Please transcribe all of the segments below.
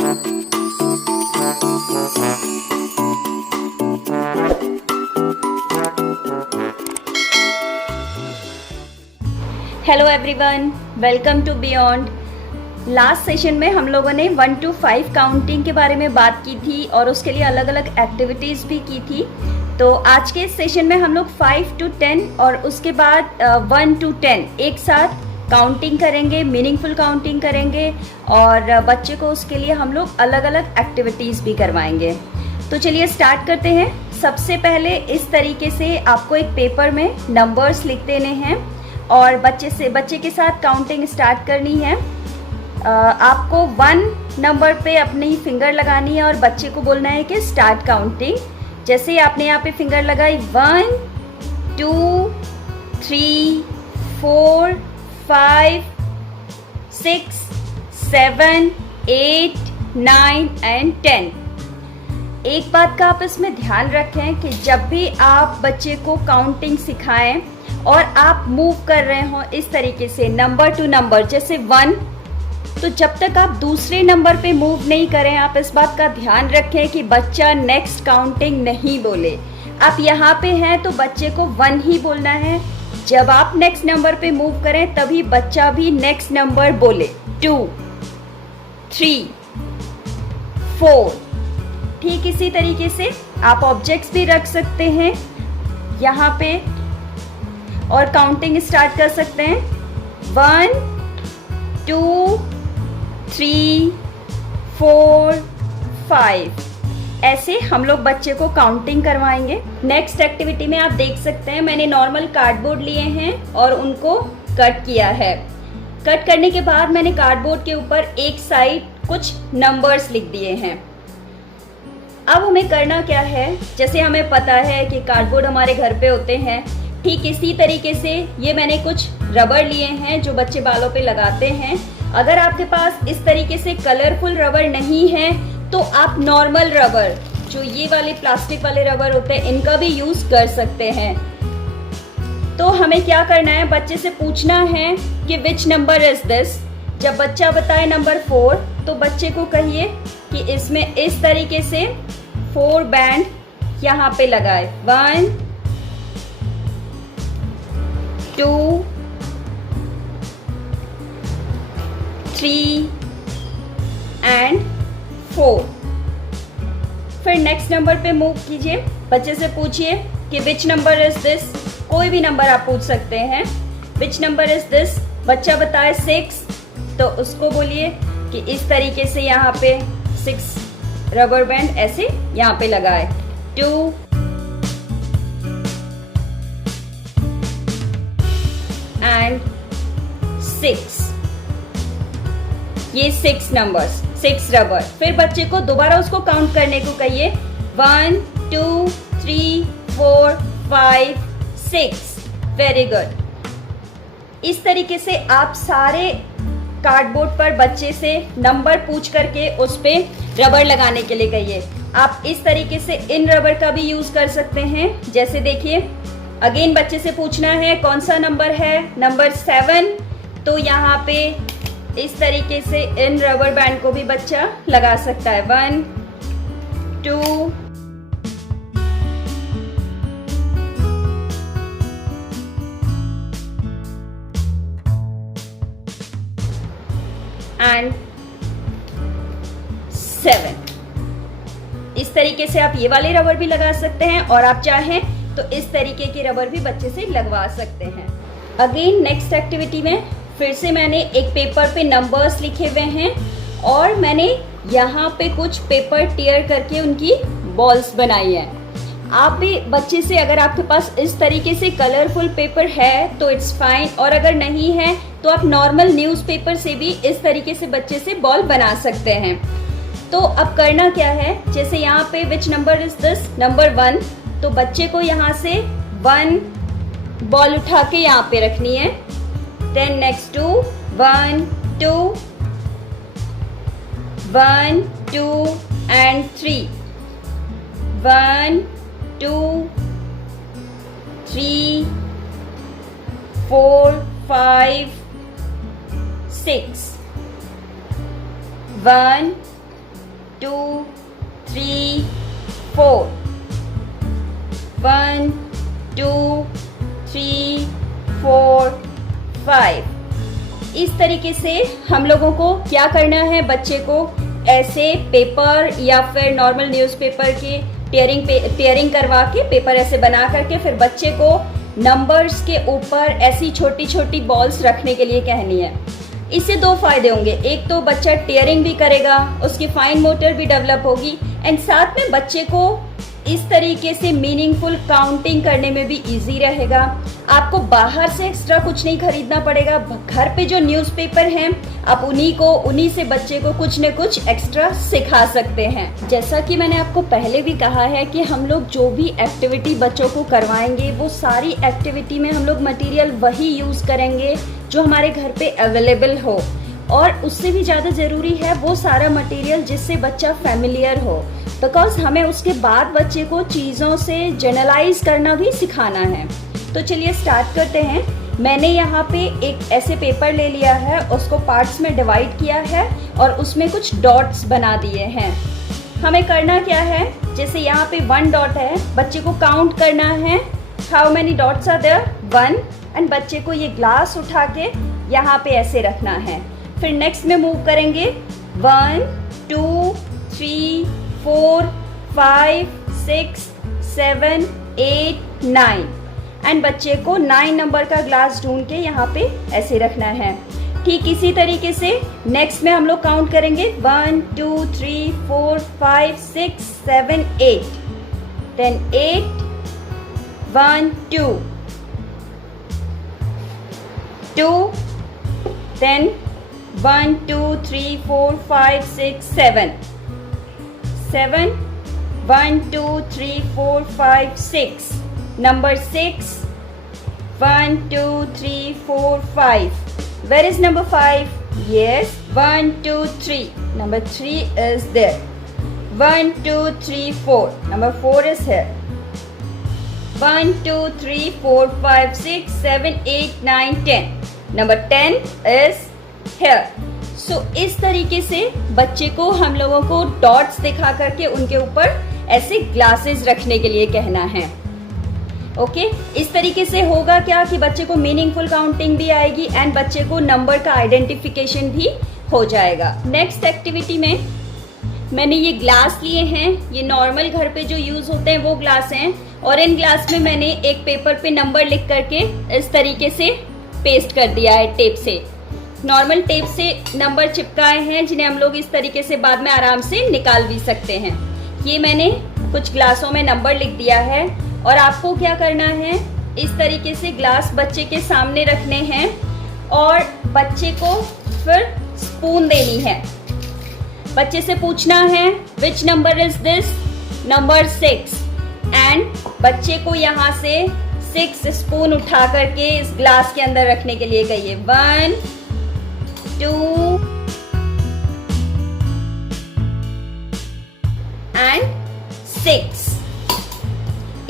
Hello everyone, welcome to beyond. Last session में हम लोगों ने 1 to 5 काउंटिंग के बारे में बात की थी और उसके लिए अलग अलग एक्टिविटीज़ भी की थी। तो आज के सेशन में हम लोग 5 to 10 और उसके बाद 1 to 10 एक साथ काउंटिंग करेंगे, मीनिंगफुल काउंटिंग करेंगे और बच्चे को उसके लिए हम लोग अलग अलग एक्टिविटीज़ भी करवाएंगे। तो चलिए स्टार्ट करते हैं। सबसे पहले इस तरीके से आपको एक पेपर में नंबर्स लिख देने हैं और बच्चे के साथ काउंटिंग स्टार्ट करनी है। आपको 1 नंबर पे अपनी फिंगर लगानी है और बच्चे को बोलना है कि स्टार्ट काउंटिंग। जैसे ही आपने यहाँ पे फिंगर लगाई 1 2 3 4 5 6 7 8 9 एंड 10। एक बात का आप इसमें ध्यान रखें कि जब भी आप बच्चे को काउंटिंग सिखाएं और आप मूव कर रहे हो इस तरीके से नंबर टू नंबर, जैसे 1, तो जब तक आप दूसरे नंबर पे मूव नहीं करें, आप इस बात का ध्यान रखें कि बच्चा नेक्स्ट काउंटिंग नहीं बोले। आप यहाँ पे हैं तो बच्चे को 1 ही बोलना है। जब आप नेक्स्ट नंबर पे मूव करें तभी बच्चा भी नेक्स्ट नंबर बोले। 2 3 4। ठीक इसी तरीके से आप ऑब्जेक्ट्स भी रख सकते हैं यहाँ पे और काउंटिंग स्टार्ट कर सकते हैं। 1 2 3 4 5। ऐसे हम लोग बच्चे को काउंटिंग करवाएंगे। नेक्स्ट एक्टिविटी में आप देख सकते हैं मैंने नॉर्मल कार्डबोर्ड लिए हैं और उनको कट किया है। कट करने के बाद मैंने कार्डबोर्ड के ऊपर एक साइड कुछ नंबर्स लिख दिए हैं। अब हमें करना क्या है, जैसे हमें पता है कि कार्डबोर्ड हमारे घर पे होते हैं, ठीक इसी तरीके से ये मैंने कुछ रबर लिए हैं जो बच्चे बालों पे लगाते हैं। अगर आपके पास इस तरीके से कलरफुल रबर नहीं है तो आप नॉर्मल रबर, जो ये वाले प्लास्टिक वाले रबर होते हैं, इनका भी यूज कर सकते हैं। तो हमें क्या करना है, बच्चे से पूछना है कि विच नंबर इज दिस। जब बच्चा बताए नंबर 4 तो बच्चे को कहिए कि इसमें इस तरीके से 4 बैंड यहाँ पे लगाए। 1 2 3 एंड 4। फिर नेक्स्ट नंबर पे मूव कीजिए। बच्चे से पूछिए कि विच नंबर इज दिस। कोई भी नंबर आप पूछ सकते हैं। विच नंबर इज दिस। बच्चा बताए 6 तो उसको बोलिए कि इस तरीके से यहाँ पे 6 रबर बैंड ऐसे यहाँ पे लगाए। 2 एंड 6। ये 6 नंबर्स, 6 रबर। फिर बच्चे को दोबारा उसको काउंट करने को कहिए। 1 2 3 4 5 6। Very good. इस तरीके से आप सारे कार्डबोर्ड पर बच्चे से नंबर पूछ करके उस पे रबर लगाने के लिए कहिए। आप इस तरीके से इन रबर का भी यूज कर सकते हैं। जैसे देखिए, अगेन बच्चे से पूछना है कौन सा नंबर है, नंबर 7, तो यहाँ पे इस तरीके से इन रबर बैंड को भी बच्चा लगा सकता है। 1 2 एंड 7। इस तरीके से आप ये वाले रबर भी लगा सकते हैं और आप चाहें तो इस तरीके के रबर भी बच्चे से लगवा सकते हैं। अगेन नेक्स्ट एक्टिविटी में फिर से मैंने एक पेपर पे नंबर्स लिखे हुए हैं और मैंने यहाँ पे कुछ पेपर टियर करके उनकी बॉल्स बनाई है। आप भी बच्चे से, अगर आपके पास इस तरीके से कलरफुल पेपर है तो इट्स फाइन, और अगर नहीं है तो आप नॉर्मल न्यूज़पेपर से भी इस तरीके से बच्चे से बॉल बना सकते हैं। तो अब करना क्या है, जैसे यहाँ पे विच नंबर इज दिस, नंबर 1, तो बच्चे को यहाँ से 1 बॉल उठा के यहाँ पे रखनी है। Then next 2 1 2 1 2 and 3। 1 2 3 4 5 6। 1 2 3 4, 1 2 3 4 5। इस तरीके से हम लोगों को क्या करना है, बच्चे को ऐसे पेपर या फिर नॉर्मल न्यूज़पेपर के टेयरिंग करवा के पेपर ऐसे बना करके फिर बच्चे को नंबर्स के ऊपर ऐसी छोटी छोटी बॉल्स रखने के लिए कहनी है। इससे दो फायदे होंगे, एक तो बच्चा टेयरिंग भी करेगा, उसकी फाइन मोटर भी डेवलप होगी एंड साथ में बच्चे को इस तरीके से मीनिंगफुल काउंटिंग करने में भी इजी रहेगा। आपको बाहर से एक्स्ट्रा कुछ नहीं खरीदना पड़ेगा, घर पे जो न्यूज़पेपर हैं आप उन्हीं से बच्चे को कुछ न कुछ एक्स्ट्रा सिखा सकते हैं। जैसा कि मैंने आपको पहले भी कहा है कि हम लोग जो भी एक्टिविटी बच्चों को करवाएंगे वो सारी एक्टिविटी में हम लोग मटेरियल वही यूज़ करेंगे जो हमारे घर पे अवेलेबल हो, और उससे भी ज़्यादा ज़रूरी है वो सारा मटेरियल जिससे बच्चा फेमिलियर हो, बिकॉज हमें उसके बाद बच्चे को चीज़ों से जनरलाइज करना भी सिखाना है। तो चलिए स्टार्ट करते हैं। मैंने यहाँ पे एक ऐसे पेपर ले लिया है, उसको पार्ट्स में डिवाइड किया है और उसमें कुछ डॉट्स बना दिए हैं। हमें करना क्या है, जैसे यहाँ पे 1 डॉट है, बच्चे को काउंट करना है how many dots are there, 1, and बच्चे को ये ग्लास उठा के यहाँ पे ऐसे रखना है। फिर नेक्स्ट में मूव करेंगे 1 2 3 4 5 6 7 8 9 एंड बच्चे को 9 नंबर का ग्लास ढूंढ के यहाँ पे ऐसे रखना है। ठीक इसी तरीके से नेक्स्ट में हम लोग काउंट करेंगे 1 2 3 4 5 6 7 8, then 8 1 2 2, then 1 2 3 4 5 6 7 7 1 2 3 4 5 6, number 6 1 2 3 4 5, where is number 5? Yes, 1 2 3, number 3 is there. 1 2 3 4, number 4 is here. 1 2 3 4 5 6 7 8 9 10, number 10 is here. So इस तरीके से बच्चे को हम लोगों को डॉट्स दिखा करके उनके ऊपर ऐसे ग्लासेस रखने के लिए कहना है। ओके, इस तरीके से होगा क्या कि बच्चे को मीनिंगफुल काउंटिंग भी आएगी एंड बच्चे को नंबर का आइडेंटिफिकेशन भी हो जाएगा। नेक्स्ट एक्टिविटी में मैंने ये ग्लास लिए हैं, ये नॉर्मल घर पे जो यूज होते हैं वो ग्लास हैं, और इन ग्लास में मैंने एक पेपर पे नंबर लिख करके इस तरीके से पेस्ट कर दिया है टेप से। नॉर्मल टेप से नंबर चिपकाए हैं जिन्हें हम लोग इस तरीके से बाद में आराम से निकाल भी सकते हैं। ये मैंने कुछ ग्लासों में नंबर लिख दिया है और आपको क्या करना है, इस तरीके से ग्लास बच्चे के सामने रखने हैं और बच्चे को फिर स्पून देनी है। बच्चे से पूछना है विच number is this, number 6, and बच्चे को यहाँ से 6 स्पून उठा करके इस ग्लास के अंदर रखने के लिए कहिए। 1 2 एंड 6।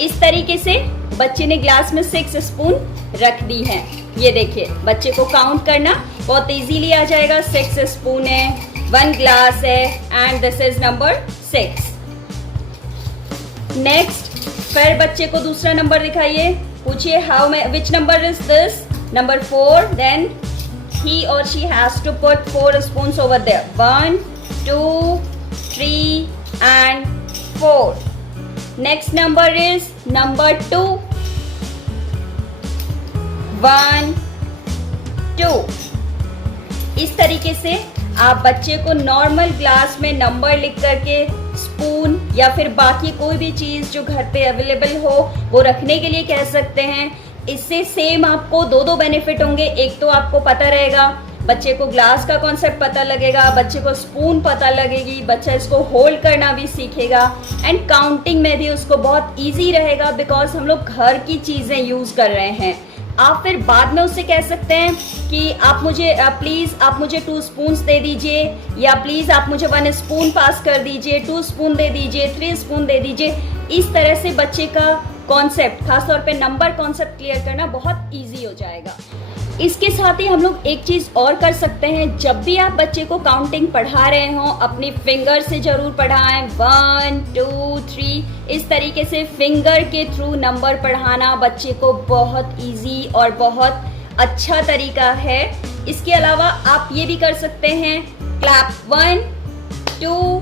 इस तरीके से बच्चे ने ग्लास में 6 स्पून रख दी है। ये देखिए, बच्चे को काउंट करना बहुत इजीली आ जाएगा। 6 स्पून है, 1 ग्लास है and this is number 6। Next फिर बच्चे को दूसरा नंबर दिखाइए, पूछिए which number is this, number 4, then he or she has to put 4 spoons over there. 1 2 3 and 4. Next number is number 2. 1 2। इस तरीके से आप बच्चे को नॉर्मल ग्लास में नंबर लिख करके स्पून या फिर बाकी कोई भी चीज जो घर पे अवेलेबल हो वो रखने के लिए कह सकते हैं। इससे सेम आपको दो बेनिफिट होंगे। एक तो आपको पता रहेगा, बच्चे को ग्लास का कॉन्सेप्ट पता लगेगा, बच्चे को स्पून पता लगेगी, बच्चा इसको होल्ड करना भी सीखेगा एंड काउंटिंग में भी उसको बहुत इजी रहेगा बिकॉज हम लोग घर की चीज़ें यूज़ कर रहे हैं। आप फिर बाद में उससे कह सकते हैं कि आप मुझे प्लीज़ आप मुझे 2 स्पून्स दे दीजिए, या प्लीज़ आप मुझे 1 स्पून पास कर दीजिए, 2 स्पून दे दीजिए, 3 स्पून दे दीजिए। इस तरह से बच्चे का कॉन्सेप्ट, खासतौर पे नंबर कॉन्सेप्ट क्लियर करना बहुत इजी हो जाएगा। इसके साथ ही हम लोग एक चीज और कर सकते हैं, जब भी आप बच्चे को काउंटिंग पढ़ा रहे हो अपनी फिंगर से जरूर पढ़ाएं। 1 2 3 इस तरीके से फिंगर के थ्रू नंबर पढ़ाना बच्चे को बहुत इजी और बहुत अच्छा तरीका है। इसके अलावा आप ये भी कर सकते हैं, क्लैप 1 2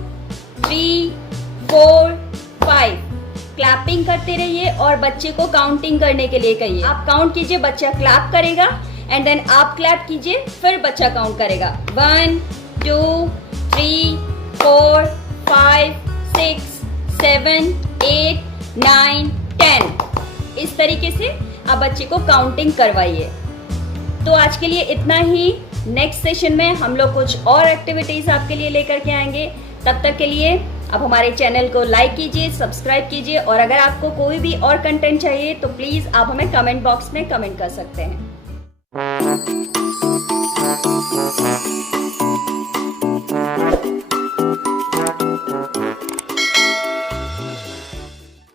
3 4 5 क्लैपिंग करते रहिए और बच्चे को काउंटिंग करने के लिए कहिए। आप काउंट कीजिए, बच्चा क्लैप करेगा एंड देन आप क्लैप कीजिए, फिर बच्चा काउंट करेगा। 1 2 3 4 5 6 7 8 9 10 इस तरीके से आप बच्चे को काउंटिंग करवाइए। तो आज के लिए इतना ही। नेक्स्ट सेशन में हम लोग कुछ और एक्टिविटीज आपके लिए लेकर के आएंगे। तब तक के लिए आप हमारे चैनल को लाइक कीजिए, सब्सक्राइब कीजिए और अगर आपको कोई भी और कंटेंट चाहिए तो प्लीज आप हमें कमेंट बॉक्स में कमेंट कर सकते हैं।